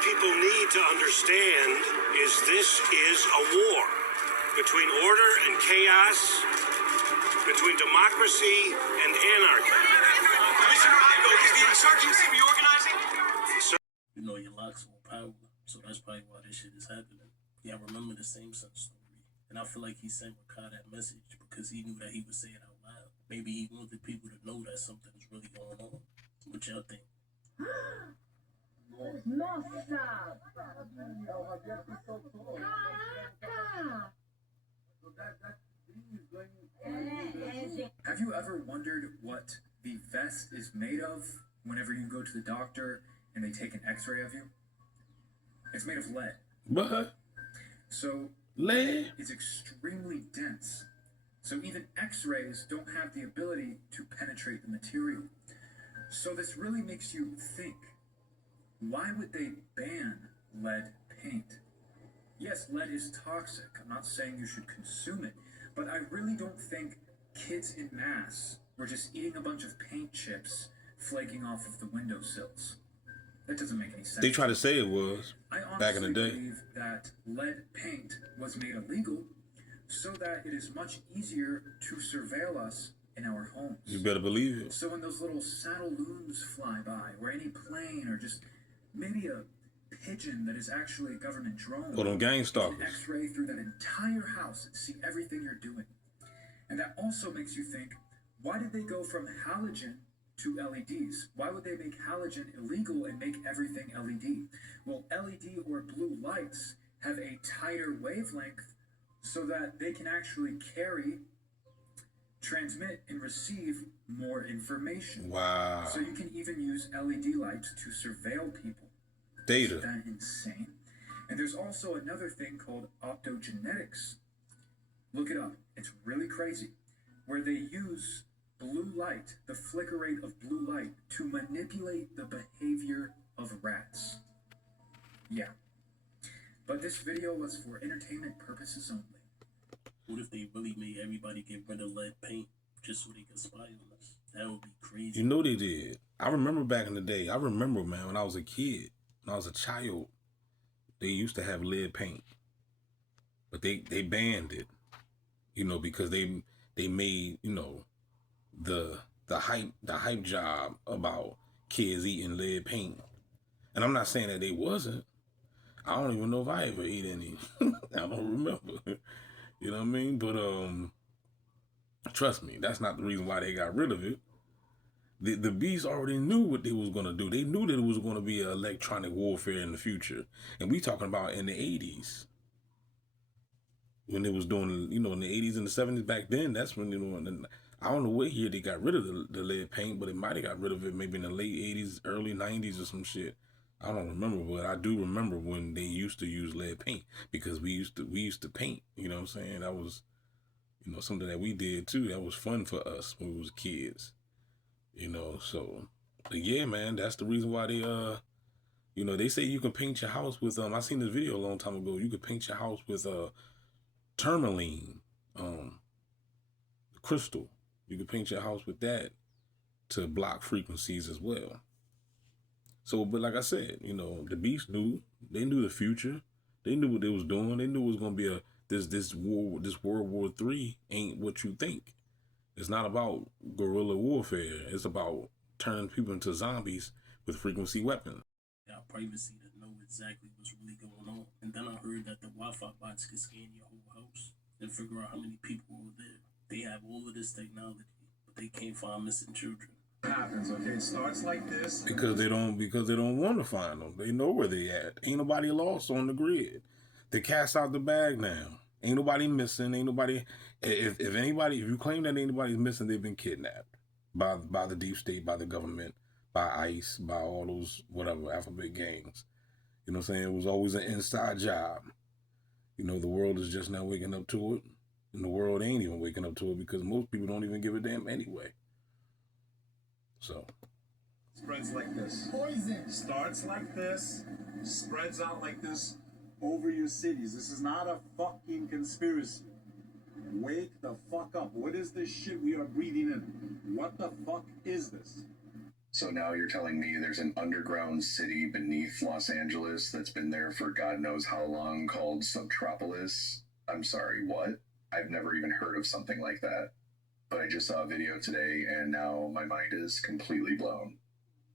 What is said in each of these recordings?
people need to understand is this is a war between order and chaos, between democracy and anarchy. Mr. Rocco, is the insurgency reorganizing? You know, your locks on power, so that's probably why this shit is happening. Yeah, I remember the same such story, and I feel like he sent Rakai that message because he knew that he would say it out loud. Maybe he wanted people to know that something is really going on. What y'all think? Have you ever wondered what the vest is made of whenever you go to the doctor and they take an x-ray of you? It's made of lead. What? So lead? It's extremely dense. So even x-rays don't have the ability to penetrate the material. So this really makes you think, why would they ban lead paint? Yes, lead is toxic. I'm not saying you should consume it, but I really don't think kids in mass were just eating a bunch of paint chips flaking off of the windowsills. That doesn't make any sense. They try to say it was back in the day. I believe that lead paint was made illegal so that it is much easier to surveil us in our homes. You better believe it. So when those little saddle loons fly by, or any plane, or just maybe a pigeon that is actually a government drone, or them Gangstalkers, X-ray through that entire house and see everything you're doing. And that also makes you think, why did they go from halogen to LEDs? Why would they make halogen illegal and make everything LED? Well, LED or blue lights have a tighter wavelength so that they can actually carry, transmit, and receive more information. Wow. So you can even use LED lights to surveil people. Data. Isn't that insane? And there's also another thing called optogenetics. Look it up. It's really crazy. Where they use blue light, the flicker rate of blue light, to manipulate the behavior of rats. Yeah. But this video was for entertainment purposes only. What if they really made everybody get rid of lead paint just so they could spy on us? That would be crazy. You know they did. I remember back in the day. I remember, man, when I was a kid, when I was a child, they used to have lead paint. But they banned it, you know, because they made, you know, the hype job about kids eating lead paint. And I'm not saying that they wasn't. I don't even know if I ever ate any. I don't remember. You know what I mean? But trust me, that's not the reason why they got rid of it. The bees already knew what they was gonna do. They knew that it was gonna be electronic warfare in the future. And we talking about in the 80s. When they was doing, you know, in the 80s and the 70s back then, that's when, you know, I don't know what year they got rid of the lead paint, but they might have got rid of it maybe in the late 80s, early 90s or some shit. I don't remember, but I do remember when they used to use lead paint because we used to paint, you know what I'm saying? That was, you know, something that we did too. That was fun for us when we was kids, you know, so yeah, man, that's the reason why they, you know, they say you can paint your house with, I seen this video a long time ago. You could paint your house with, tourmaline, crystal. You can paint your house with that to block frequencies as well. So, but like I said, you know, the beasts knew. They knew the future. They knew what they was doing. They knew it was gonna be this World War III ain't what you think. It's not about guerrilla warfare. It's about turning people into zombies with frequency weapons. Got privacy to know exactly what's really going on. And then I heard that the Wi-Fi bots can scan your whole house and figure out how many people are there. They have all of this technology, but they can't find missing children. Happens, okay? It starts like this. Because they don't want to find them. They know where they at. Ain't nobody lost on the grid. The cat's out the bag now. Ain't nobody missing. Ain't nobody. If you claim that anybody's missing, they've been kidnapped by the deep state, by the government, by ICE, by all those whatever alphabet gangs. You know what I'm saying? It was always an inside job. You know, the world is just now waking up to it. And the world ain't even waking up to it because most people don't even give a damn anyway. So. Spreads like this. Poison. Starts like this, spreads out like this over your cities. This is not a fucking conspiracy. Wake the fuck up. What is this shit we are breathing in? What the fuck is this? So now you're telling me there's an underground city beneath Los Angeles that's been there for God knows how long called Subtropolis? I'm sorry, what? I've never even heard of something like that. But I just saw a video today and now my mind is completely blown.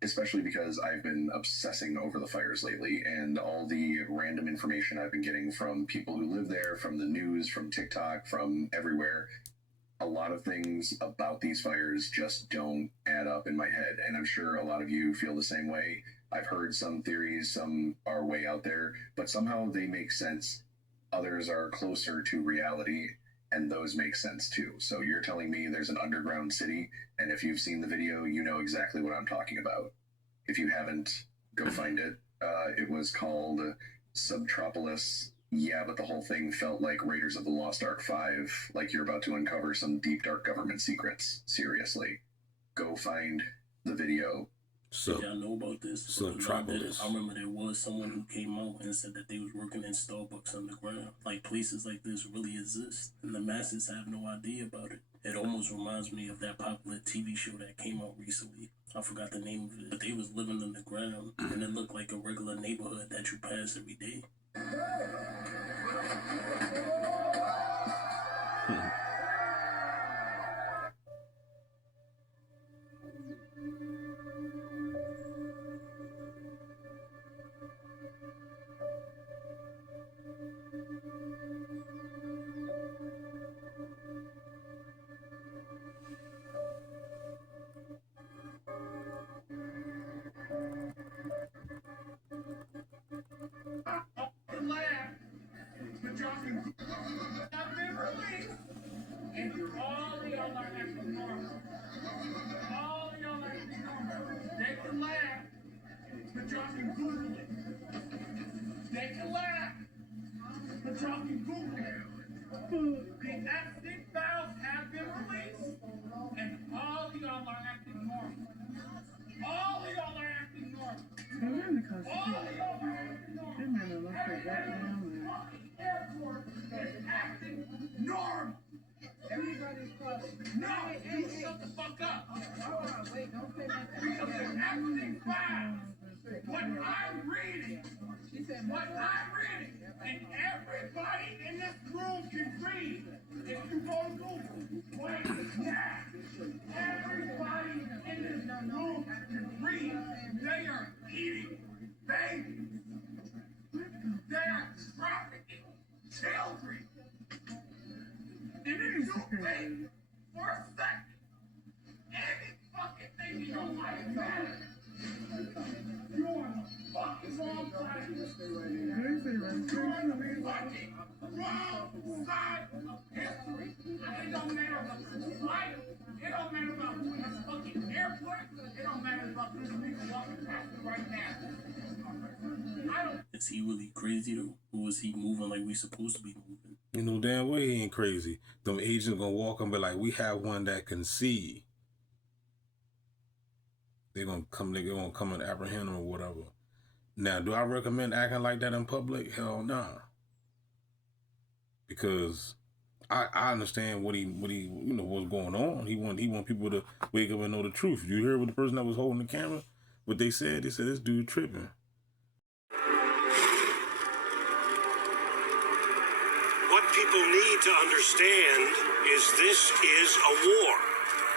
Especially because I've been obsessing over the fires lately and all the random information I've been getting from people who live there, from the news, from TikTok, from everywhere. A lot of things about these fires just don't add up in my head, and I'm sure a lot of you feel the same way. I've heard some theories, some are way out there, but somehow they make sense. Others are closer to reality, and those make sense too. So you're telling me there's an underground city, and if you've seen the video, you know exactly what I'm talking about. If you haven't, go find it. It was called Subtropolis. Yeah, but the whole thing felt like Raiders of the Lost Ark 5, like you're about to uncover some deep, dark government secrets. Seriously. Go find the video. Did y'all know about this? Subtropolis. I remember there was someone who came out and said that they was working in Starbucks underground. Like, places like this really exist, and the masses have no idea about it. It almost reminds me of that popular TV show that came out recently. I forgot the name of it, but they was living underground, and it looked like a regular neighborhood that you pass every day. The acting files have been released, and all of y'all are acting normal. All of y'all are acting normal. All of y'all are acting normal. Everybody airport is acting normal. Everybody's close. No, you shut the fuck up. Wait, don't say that. Because the acting files, what I'm reading, and everybody in this room can read. If you go to Google, wait, yeah. Everybody in this room can read. They are eating babies. They are trafficking children. And if you think for a second, any fucking thing in your life matters, you're on the fucking wrong side of history. You're on the fucking wrong side of history. It don't matter about this life. It don't matter about this fucking airport. It don't matter about this nigga walking past me right now. Is he really crazy though? Or is he moving like we supposed to be moving? You know damn way he ain't crazy. Them agents gonna walk and be like, we have one that can see. They're gonna come and apprehend him or whatever. Now, do I recommend acting like that in public? Hell nah. Because I understand what he what's going on. He want people to wake up and know the truth. You hear what the person that was holding the camera? What they said? They said this dude tripping. What people need to understand is this is a war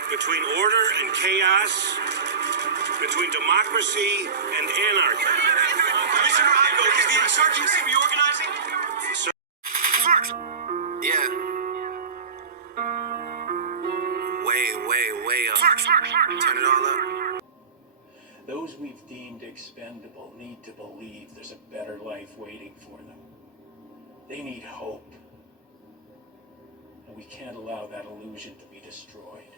between order and chaos, between democracy and anarchy. Mr. Ivo, is the insurgency reorganizing? Yeah. Way up. Turn it all up. Those we've deemed expendable need to believe there's a better life waiting for them. They need hope. And we can't allow that illusion to be destroyed.